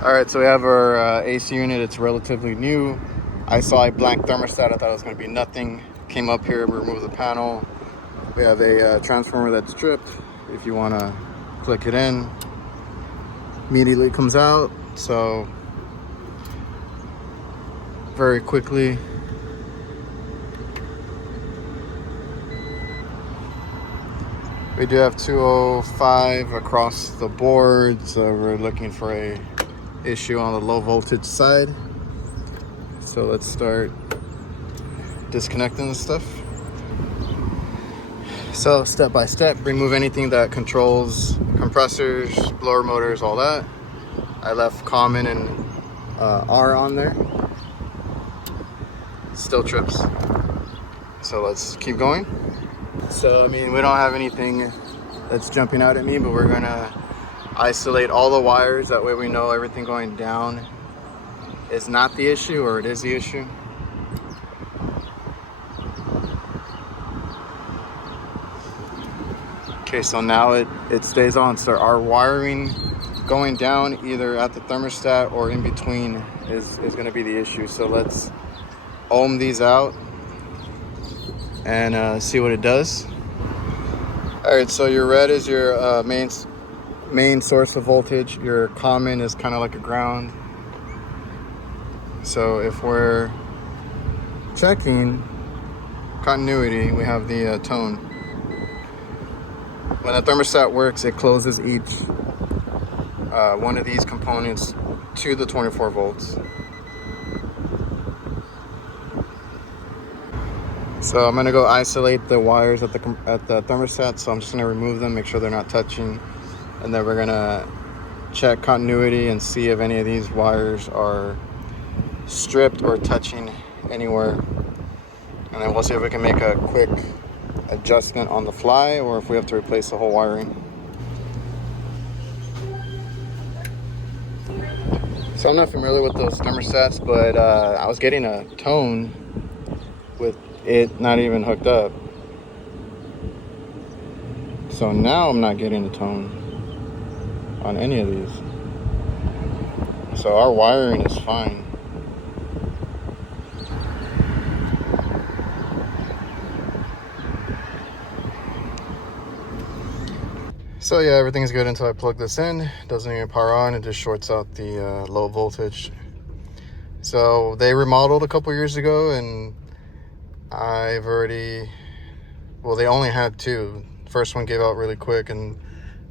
All right, so we have our AC unit. It's relatively new. I saw a blank thermostat. I thought it was going to be nothing. Came up here, we removed the panel. We have a transformer that's stripped. If you want to click it in, immediately comes out. So very quickly. We do have 205 across the board, so we're looking for a issue on the low voltage side. So let's start disconnecting the stuff. So step by step, remove anything that controls compressors, blower motors, all that. I left common and R on there. Still trips. So let's keep going. So, I mean, we don't have anything that's jumping out at me, but we're gonna isolate all the wires. That way we know everything going down is not the issue, or it is the issue. Okay, so now it stays on. So our wiring going down either at the thermostat or in between is gonna be the issue. So let's ohm these out and see what it does. All right, so your red is your main source of voltage. Your common is kind of like a ground. So if we're checking continuity, we have the tone. When the thermostat works, it closes each one of these components to the 24 volts. So I'm gonna go isolate the wires at the thermostat. So I'm just gonna remove them, make sure they're not touching, and then we're gonna check continuity and see if any of these wires are stripped or touching anywhere. And then we'll see if we can make a quick adjustment on the fly, or if we have to replace the whole wiring. So I'm not familiar with those thermostats, but I was getting a tone with it not even hooked up. So now I'm not getting a tone on any of these. So our wiring is fine. So yeah, everything's good until I plug this in. Doesn't even power on, it just shorts out the low voltage. So they remodeled a couple years ago, and they only had two. First one gave out really quick, and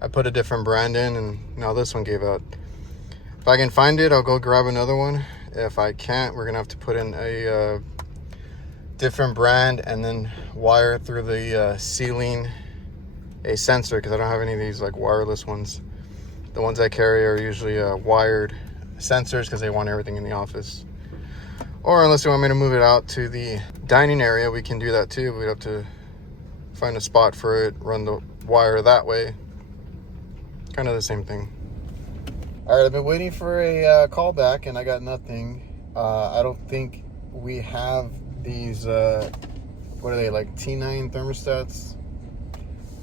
I put a different brand in, and now this one gave out. If I can find it, I'll go grab another one. If I can't, we're gonna have to put in a different brand and then wire through the ceiling a sensor, because I don't have any of these like wireless ones. The ones I carry are usually wired sensors because they want everything in the office. Or unless you want me to move it out to the dining area, we can do that too. We'd have to find a spot for it, run the wire that way. Kind of the same thing. All right, I've been waiting for a call back and I got nothing. I don't think we have these, what are they, like T9 thermostats?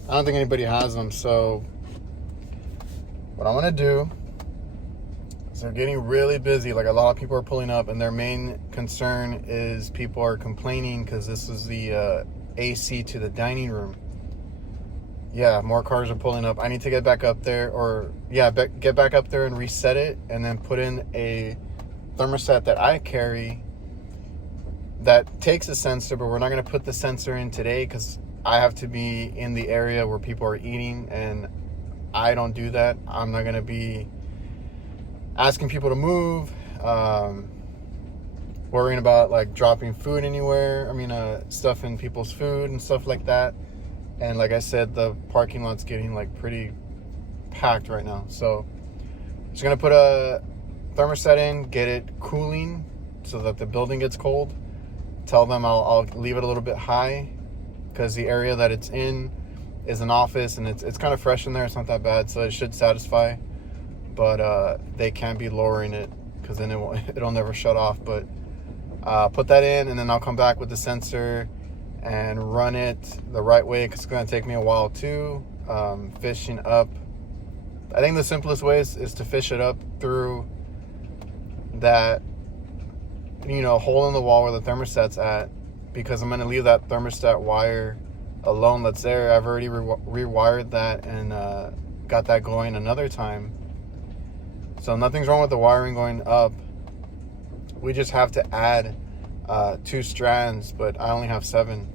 I don't think anybody has them. So what I'm gonna do, they're getting really busy. Like, a lot of people are pulling up, and their main concern is people are complaining because this is the AC to the dining room. Yeah, more cars are pulling up. I need to get back up there, or get back up there and reset it, and then put in a thermostat that I carry that takes a sensor, but we're not going to put the sensor in today because I have to be in the area where people are eating, and I don't do that. I'm not going to be asking people to move, worrying about like dropping food anywhere. I mean, stuff in people's food and stuff like that. And like I said, the parking lot's getting like pretty packed right now. So I'm just gonna put a thermostat in, get it cooling so that the building gets cold. Tell them I'll leave it a little bit high because the area that it's in is an office, and it's kind of fresh in there. It's not that bad, so it should satisfy. But they can't be lowering it because then it'll never shut off. But put that in, and then I'll come back with the sensor and run it the right way, because it's going to take me a while too. Fishing up, I think the simplest way is to fish it up through that, you know, hole in the wall where the thermostat's at, because I'm going to leave that thermostat wire alone that's there. I've already rewired that and got that going another time. So nothing's wrong with the wiring going up. We just have to add 2 strands, but I only have 7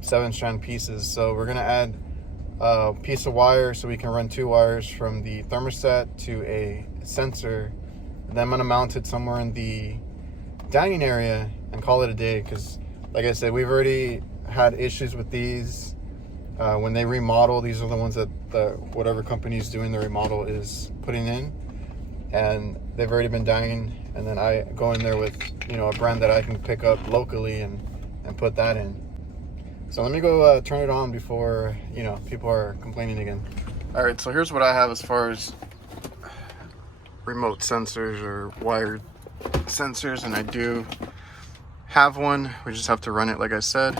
strand pieces. So we're going to add a piece of wire so we can run 2 wires from the thermostat to a sensor. Then I'm going to mount it somewhere in the dining area and call it a day, because like I said, we've already had issues with these when they remodel. These are the ones that whatever company is doing the remodel is putting in, and they've already been dying. And then I go in there with, you know, a brand that I can pick up locally and put that in. So let me go turn it on before, you know, people are complaining again. All right, so here's what I have as far as remote sensors or wired sensors, and I do have one. We just have to run it, like I said.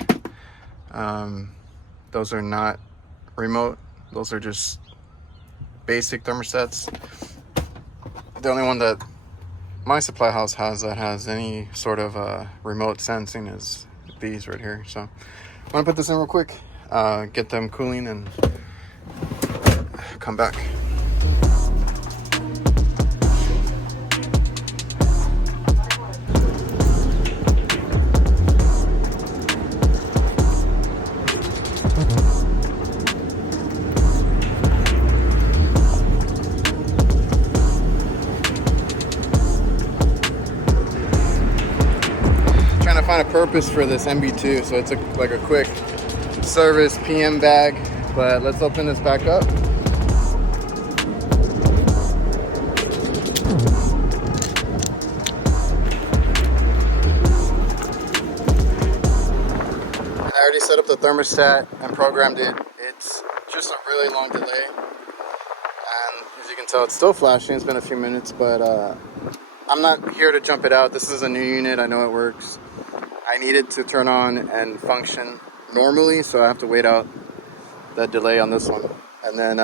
Those are not remote. Those are just basic thermostats. The only one that my supply house has that has any sort of remote sensing is these right here. So I'm gonna put this in real quick, get them cooling, and come back. Find a purpose for this MB2, so it's like a quick service PM bag. But let's open this back up. And I already set up the thermostat and programmed it. It's just a really long delay, and as you can tell, it's still flashing. It's been a few minutes, but I'm not here to jump it out. This is a new unit. I know it works. I need it to turn on and function normally, so I have to wait out the delay on this one. And then,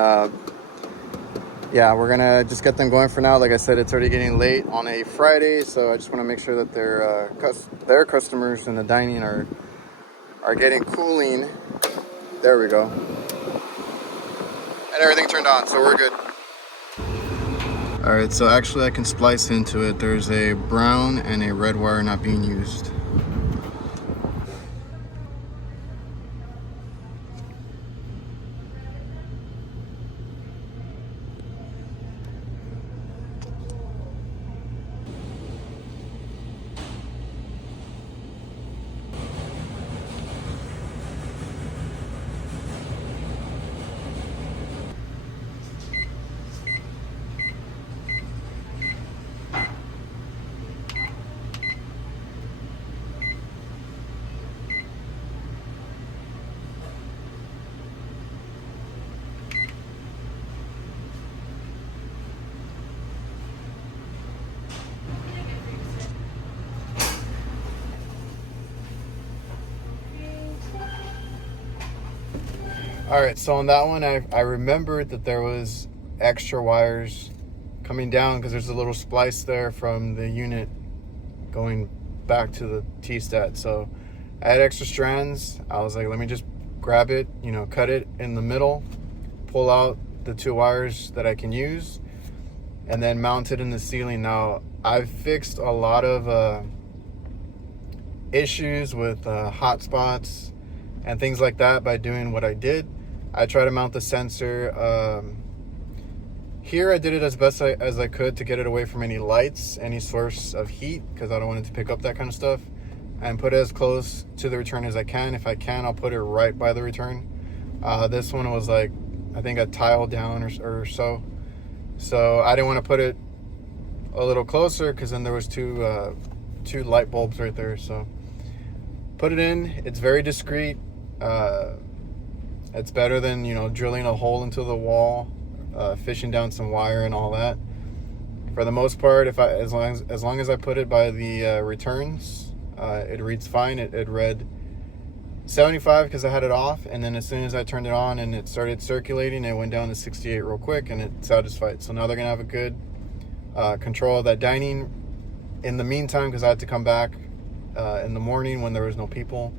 yeah, we're gonna just get them going for now. Like I said, it's already getting late on a Friday, so I just want to make sure that their customers in the dining are getting cooling. There we go. And everything turned on, so we're good. All right, so actually I can splice into it. There's a brown and a red wire not being used. All right, so on that one, I remembered that there was extra wires coming down because there's a little splice there from the unit going back to the T-stat. So I had extra strands. I was like, let me just grab it, you know, cut it in the middle, pull out the 2 wires that I can use, and then mount it in the ceiling. Now, I've fixed a lot of issues with hot spots and things like that by doing what I did. I try to mount the sensor. Here I did it as best as I could to get it away from any lights, any source of heat, because I don't want it to pick up that kind of stuff, and put it as close to the return as I can. If I can, I'll put it right by the return. This one was like, I think a tile down or so. So I didn't want to put it a little closer because then there was two light bulbs right there. So put it in. It's very discreet. It's better than, you know, drilling a hole into the wall, fishing down some wire and all that. For the most part, as long as I put it by the returns, it reads fine. It read 75 because I had it off, and then as soon as I turned it on and it started circulating, it went down to 68 real quick, and it satisfied. So now they're gonna have a good control of that dining in the meantime, because I had to come back in the morning when there was no people,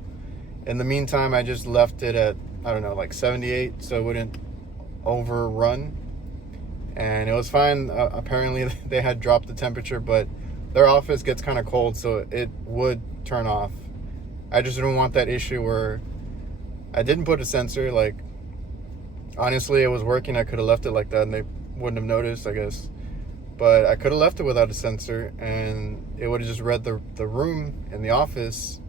in the meantime, I just left it at, I don't know, like 78, so it wouldn't overrun. And it was fine. Apparently, they had dropped the temperature, but their office gets kind of cold, so it would turn off. I just didn't want that issue where I didn't put a sensor. Like, honestly, it was working. I could have left it like that, and they wouldn't have noticed, I guess. But I could have left it without a sensor, and it would have just read the room in the office,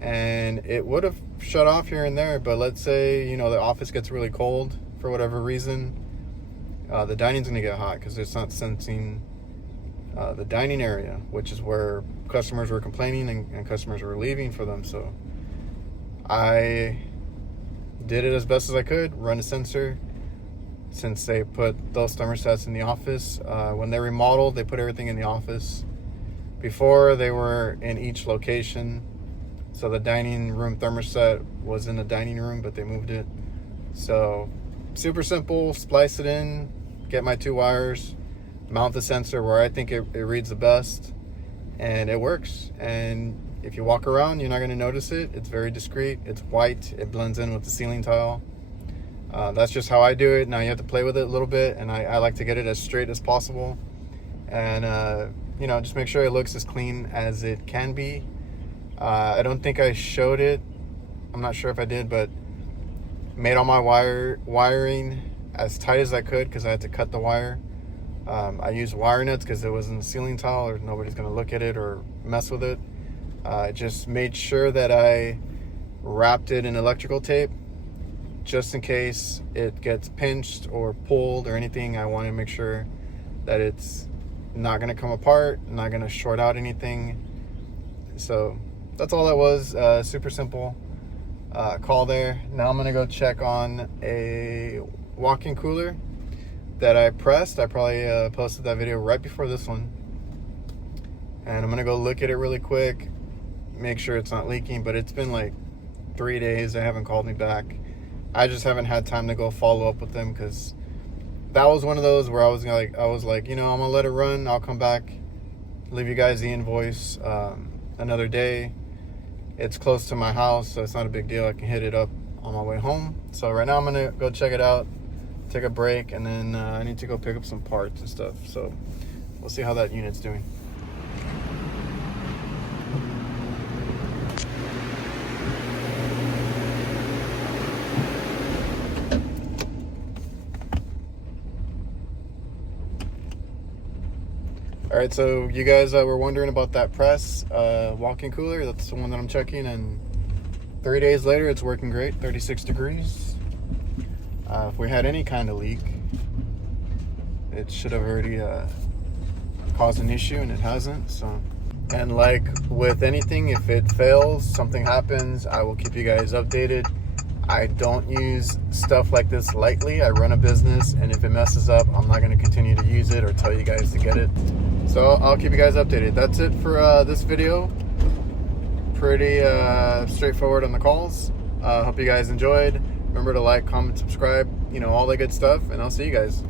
and it would have shut off here and there. But let's say, you know, the office gets really cold for whatever reason, the dining's going to get hot because it's not sensing the dining area, which is where customers were complaining and customers were leaving for them. So I did it as best as I could, run a sensor, since they put those thermostats in the office. When they remodeled, they put everything in the office. Before, they were in each location. So the dining room thermostat was in the dining room, but they moved it. So super simple, splice it in, get my 2 wires, mount the sensor where I think it reads the best, and it works. And if you walk around, you're not going to notice it. It's very discreet. It's white. It blends in with the ceiling tile. That's just how I do it. Now you have to play with it a little bit, and I like to get it as straight as possible, and you know, just make sure it looks as clean as it can be. I don't think I showed it. I'm not sure if I did, but made all my wiring as tight as I could because I had to cut the wire. I used wire nuts because it was in the ceiling tile, or nobody's going to look at it or mess with it. I just made sure that I wrapped it in electrical tape just in case it gets pinched or pulled or anything. I want to make sure that it's not going to come apart, not going to short out anything. So that's all that was. Super simple call there. Now I'm going to go check on a walk-in cooler that I pressed. I probably posted that video right before this one, and I'm going to go look at it really quick, make sure it's not leaking. But it's been like 3 days. They haven't called me back. I just haven't had time to go follow up with them, because that was one of those where I was like, you know, I'm gonna let it run. I'll come back, leave you guys the invoice another day. It's close to my house, so it's not a big deal. I can hit it up on my way home. So right now I'm gonna go check it out, take a break, and then I need to go pick up some parts and stuff. So we'll see how that unit's doing. All right, so you guys were wondering about that press walk-in cooler. That's the one that I'm checking, and 3 days later, it's working great, 36 degrees. If we had any kind of leak, it should have already caused an issue, and it hasn't. So, and like with anything, if it fails, something happens, I will keep you guys updated. I don't use stuff like this lightly. I run a business, and if it messes up, I'm not going to continue to use it or tell you guys to get it. So I'll keep you guys updated. That's it for this video. Pretty straightforward on the calls. Hope you guys enjoyed. Remember to like, comment, subscribe, you know, all that good stuff, and I'll see you guys.